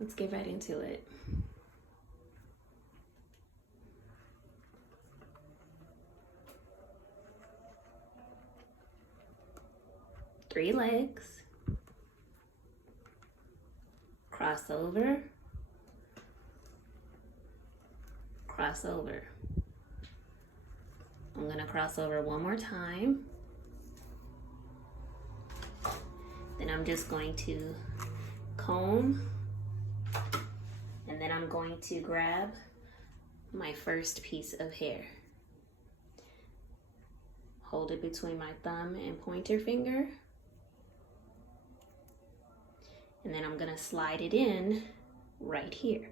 let's get right into it. Three legs, cross over, cross over. I'm gonna cross over one more time. Then I'm just going to comb, and then I'm going to grab my first piece of hair. Hold it between my thumb and pointer finger. And then I'm gonna slide it in right here.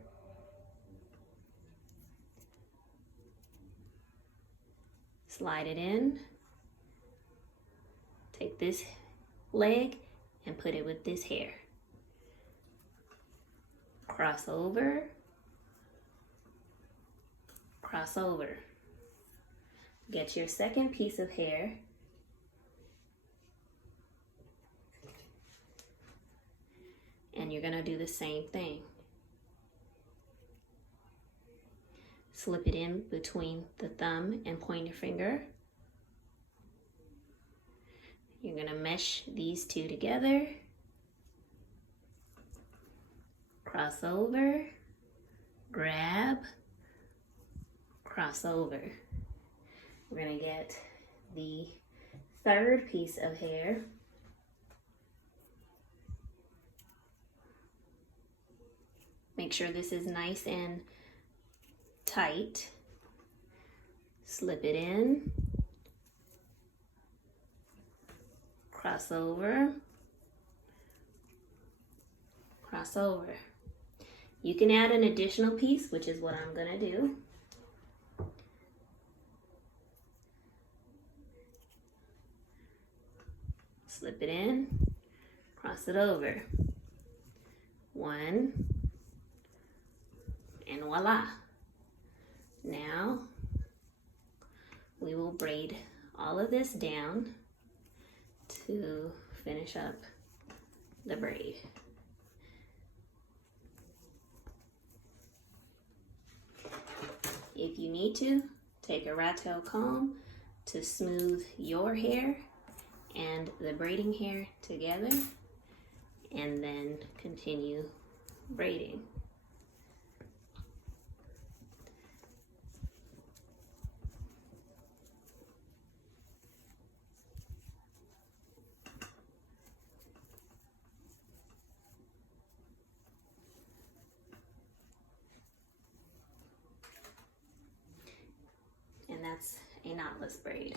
Slide it in. Take this leg and put it with this hair. Cross over. Cross over. Get your second piece of hair. And you're gonna do the same thing. Slip it in between the thumb and pointer finger. You're gonna mesh these two together. Cross over, grab, cross over. We're gonna get the third piece of hair. Make sure this is nice and tight. Slip it in. Cross over. Cross over. You can add an additional piece, which is what I'm gonna do. Slip it in. Cross it over. One. And voila. Now we will braid all of this down to finish up the braid. If you need to, take a rat tail comb to smooth your hair and the braiding hair together, and then continue braiding. And that's a knotless braid.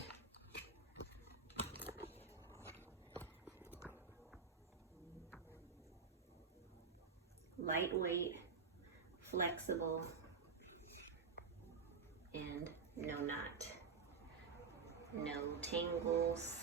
Lightweight, flexible, and no knot. No tangles.